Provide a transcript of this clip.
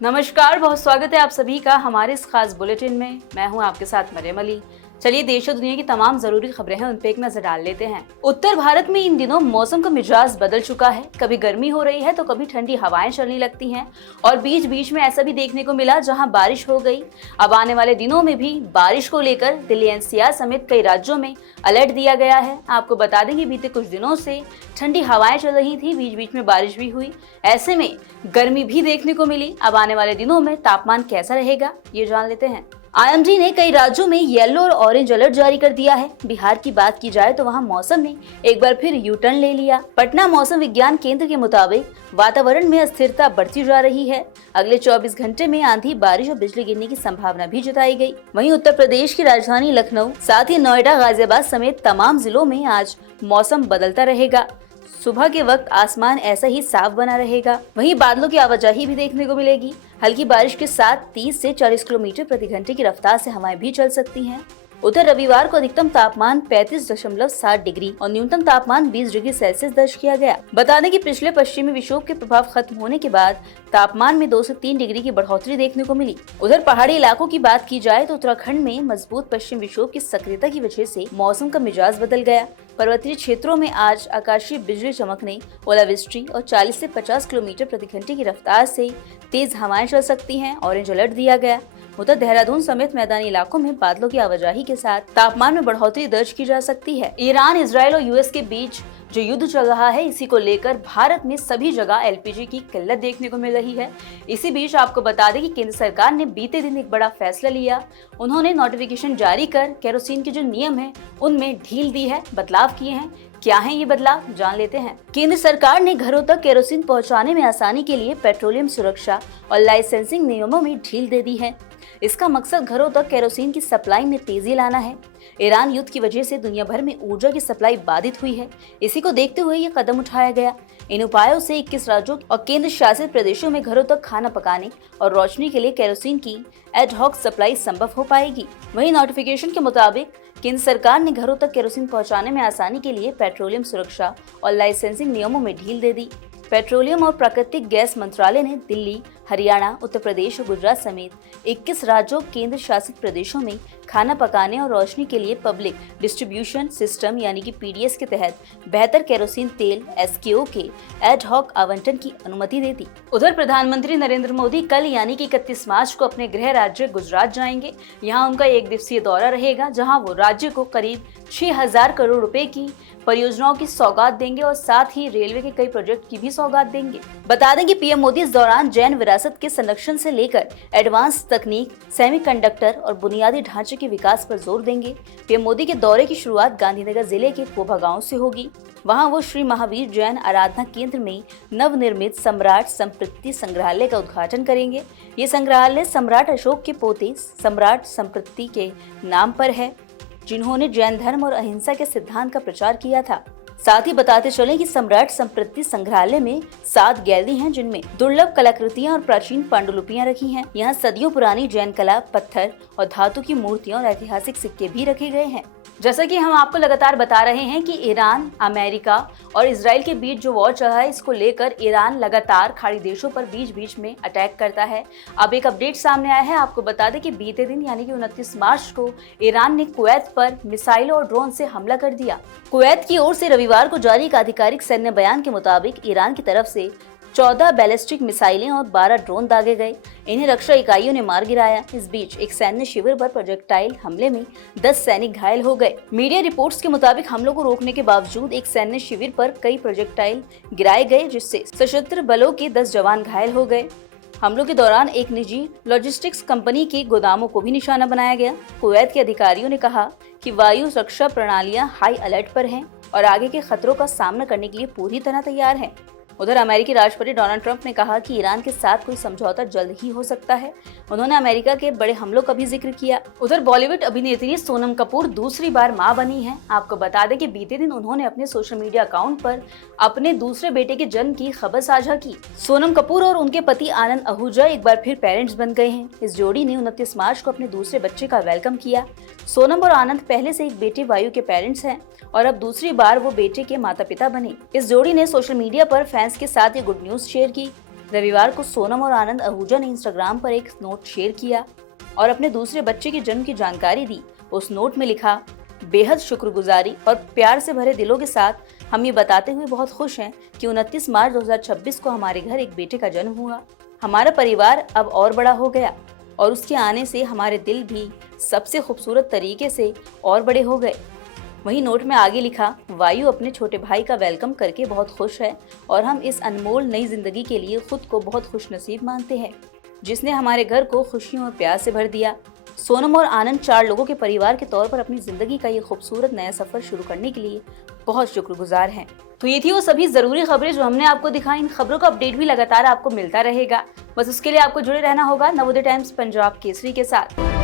नमस्कार, बहुत स्वागत है आप सभी का हमारे इस खास बुलेटिन में। मैं हूं आपके साथ मरियम अली। चलिए देश और दुनिया की तमाम जरूरी खबरें हैं उन पे एक नजर डाल लेते हैं। उत्तर भारत में इन दिनों मौसम का मिजाज बदल चुका है। कभी गर्मी हो रही है तो कभी ठंडी हवाएं चलने लगती हैं और बीच बीच में ऐसा भी देखने को मिला जहां बारिश हो गई। अब आने वाले दिनों में भी बारिश को लेकर दिल्ली एनसीआर समेत कई राज्यों में अलर्ट दिया गया है। आपको बता दें कि बीते कुछ दिनों से ठंडी हवाएं चल रही थी, बीच बीच में बारिश भी हुई। ऐसे में गर्मी भी देखने को मिली। अब आने वाले दिनों में तापमान कैसा रहेगा ये जान लेते हैं। आईएमडी ने कई राज्यों में येलो और ऑरेंज अलर्ट जारी कर दिया है। बिहार की बात की जाए तो वहां मौसम ने एक बार फिर यू टर्न ले लिया। पटना मौसम विज्ञान केंद्र के मुताबिक वातावरण में अस्थिरता बढ़ती जा रही है। अगले 24 घंटे में आंधी, बारिश और बिजली गिरने की संभावना भी जताई गई। वहीं उत्तर प्रदेश की राजधानी लखनऊ, साथ ही नोएडा, गाजियाबाद समेत तमाम जिलों में आज मौसम बदलता रहेगा। सुबह के वक्त आसमान ऐसा ही साफ बना रहेगा। वहीं बादलों की आवाजाही भी देखने को मिलेगी। हल्की बारिश के साथ 30 से 40 किलोमीटर प्रति घंटे की रफ्तार से हवाएं भी चल सकती हैं। उधर रविवार को अधिकतम तापमान 35.7 डिग्री और न्यूनतम तापमान 20 डिग्री सेल्सियस दर्ज किया गया। बता दें कि पिछले पश्चिमी विक्षोभ के प्रभाव खत्म होने के बाद तापमान में 2 से 3 डिग्री की बढ़ोतरी देखने को मिली। उधर पहाड़ी इलाकों की बात की जाए तो उत्तराखंड में मजबूत पश्चिम विक्षोभ की सक्रियता की वजह से मौसम का मिजाज बदल गया। पर्वतीय क्षेत्रों में आज आकाशीय बिजली चमकने, ओलावृष्टि और 40 से 50 किलोमीटर प्रति घंटे की रफ्तार से तेज हवाएं चल सकती हैं। ऑरेंज अलर्ट दिया गया। उधर देहरादून समेत मैदानी इलाकों में बादलों की आवाजाही के साथ तापमान में बढ़ोतरी दर्ज की जा सकती है। ईरान, इजराइल और यूएस के बीच जो युद्ध चल रहा है, इसी को लेकर भारत में सभी जगह एलपीजी की किल्लत देखने को मिल रही है। इसी बीच आपको बता दें कि केंद्र सरकार ने बीते दिन एक बड़ा फैसला लिया। उन्होंने नोटिफिकेशन जारी कर केरोसिन के जो नियम है उनमें ढील दी है, बदलाव किए हैं। क्या है ये बदलाव, जान लेते हैं। केंद्र सरकार ने घरों तक केरोसिन पहुंचाने में आसानी के लिए पेट्रोलियम सुरक्षा और लाइसेंसिंग नियमों में ढील दे दी है। इसका मकसद घरों तक केरोसिन की सप्लाई में तेजी लाना है। ईरान युद्ध की वजह से दुनिया भर में ऊर्जा की सप्लाई बाधित हुई है। इसी को देखते हुए ये कदम उठाया गया। इन उपायों से 21 राज्यों और केंद्र शासित प्रदेशों में घरों तक खाना पकाने और रोशनी के लिए केरोसिन की एड हॉक सप्लाई संभव हो पाएगी। वहीं नोटिफिकेशन के मुताबिक केंद्र सरकार ने घरों तक केरोसिन पहुंचाने में आसानी के लिए पेट्रोलियम सुरक्षा और लाइसेंसिंग नियमों में ढील दे दी। पेट्रोलियम और प्राकृतिक गैस मंत्रालय ने दिल्ली, हरियाणा, उत्तर प्रदेश और गुजरात समेत 21 राज्यों केंद्र शासित प्रदेशों में खाना पकाने और रोशनी के लिए पब्लिक डिस्ट्रीब्यूशन सिस्टम यानी कि पीडीएस के तहत बेहतर केरोसिन तेल एसकेओ के एड हॉक आवंटन की अनुमति दे दी। उधर प्रधानमंत्री नरेंद्र मोदी कल यानी कि 31 मार्च को अपने गृह राज्य गुजरात जाएंगे। यहाँ उनका 1 दिवसीय दौरा रहेगा, जहाँ वो राज्य को करीब 6,000 करोड़ रुपए की परियोजनाओं की सौगात देंगे और साथ ही रेलवे के कई प्रोजेक्ट की भी सौगात देंगे। बता दें कि पीएम मोदी इस दौरान जैन विरासत के संरक्षण से लेकर एडवांस तकनीक, सेमीकंडक्टर और बुनियादी ढांचे के विकास पर जोर देंगे। पीएम मोदी के दौरे की शुरुआत गांधीनगर जिले के कोभा गांव से होगी। वहां वो श्री महावीर जैन आराधना केंद्र में नवनिर्मित सम्राट संप्रति संग्रहालय का उद्घाटन करेंगे। ये संग्रहालय सम्राट अशोक के पोते सम्राट संप्रति के नाम पर है, जिन्होंने जैन धर्म और अहिंसा के सिद्धांत का प्रचार किया था। साथ ही बताते चले कि सम्राट संप्रति संग्रहालय में 7 गैलरी हैं, जिनमें दुर्लभ कलाकृतियां और प्राचीन पांडुलिपियां रखी हैं। यहाँ सदियों पुरानी जैन कला, पत्थर और धातु की मूर्तियां और ऐतिहासिक सिक्के भी रखे गए हैं। जैसा कि हम आपको लगातार बता रहे हैं कि ईरान, अमेरिका और इजराइल के बीच जो वॉर चल रहा है, इसको लेकर ईरान लगातार खाड़ी देशों पर बीच बीच में अटैक करता है। अब एक अपडेट सामने आया है। आपको बता दें कि बीते दिन यानी कि 29 मार्च को ईरान ने कुवैत पर मिसाइलों और ड्रोन से हमला कर दिया। कुवैत की ओर से रविवार को जारी एक आधिकारिक सैन्य बयान के मुताबिक ईरान की तरफ से 14 बैलिस्टिक मिसाइलें और 12 ड्रोन दागे गए। इन्हें रक्षा इकाइयों ने मार गिराया। इस बीच एक सैन्य शिविर पर प्रोजेक्टाइल हमले में 10 सैनिक घायल हो गए। मीडिया रिपोर्ट्स के मुताबिक हमलों को रोकने के बावजूद एक सैन्य शिविर पर कई प्रोजेक्टाइल गिराए गए, जिससे सशस्त्र बलों के 10 जवान घायल हो गए। हमलों के दौरान एक निजी लॉजिस्टिक्स कंपनी के गोदामों को भी निशाना बनाया गया। कुवैत के अधिकारियों ने कहा कि वायु सुरक्षा प्रणालियां हाई अलर्ट पर हैं और आगे के खतरों का सामना करने के लिए पूरी तरह तैयार हैं। उधर अमेरिकी राष्ट्रपति डोनाल्ड ट्रंप ने कहा कि ईरान के साथ कोई समझौता जल्द ही हो सकता है। उन्होंने अमेरिका के बड़े हमलों का भी जिक्र किया। उधर बॉलीवुड अभिनेत्री सोनम कपूर दूसरी बार मां बनी है। आपको बता दें कि बीते दिन उन्होंने अपने सोशल मीडिया अकाउंट पर अपने दूसरे बेटे के जन्म की खबर साझा की। सोनम कपूर और उनके पति आनंद आहूजा एक बार फिर पेरेंट्स बन गए हैं। इस जोड़ी ने 29 मार्च को अपने दूसरे बच्चे का वेलकम किया। सोनम और आनंद पहले से एक बेटे वायु के पेरेंट्स हैं और अब दूसरी बार वो बेटे के माता पिता बने। इस जोड़ी ने सोशल मीडिया पर फैंस के साथ ये गुड न्यूज शेयर की। रविवार को सोनम और आनंद आहूजा ने इंस्टाग्राम पर एक नोट शेयर किया और अपने दूसरे बच्चे के जन्म की जानकारी दी। उस नोट में लिखा, बेहद शुक्रगुजारी और प्यार से भरे दिलों के साथ हम ये बताते हुए बहुत खुश हैं कि 29 मार्च 2026 को हमारे घर एक बेटे का जन्म हुआ। हमारा परिवार अब और बड़ा हो गया और उसके आने से हमारे दिल भी सबसे खूबसूरत तरीके से और बड़े हो गए। वहीं नोट में आगे लिखा, वायु अपने छोटे भाई का वेलकम करके बहुत खुश है और हम इस अनमोल नई जिंदगी के लिए खुद को बहुत खुशनसीब मानते हैं, जिसने हमारे घर को खुशियों और प्यार से भर दिया। सोनम और आनंद 4 लोगों के परिवार के तौर पर अपनी जिंदगी का ये खूबसूरत नया सफर शुरू करने के लिए बहुत शुक्रगुजार हैं। तो ये थी वो सभी जरूरी खबरें जो हमने आपको दिखाई। इन खबरों का अपडेट भी लगातार आपको मिलता रहेगा। बस उसके लिए आपको जुड़े रहना होगा नवोदय टाइम्स पंजाब केसरी के साथ।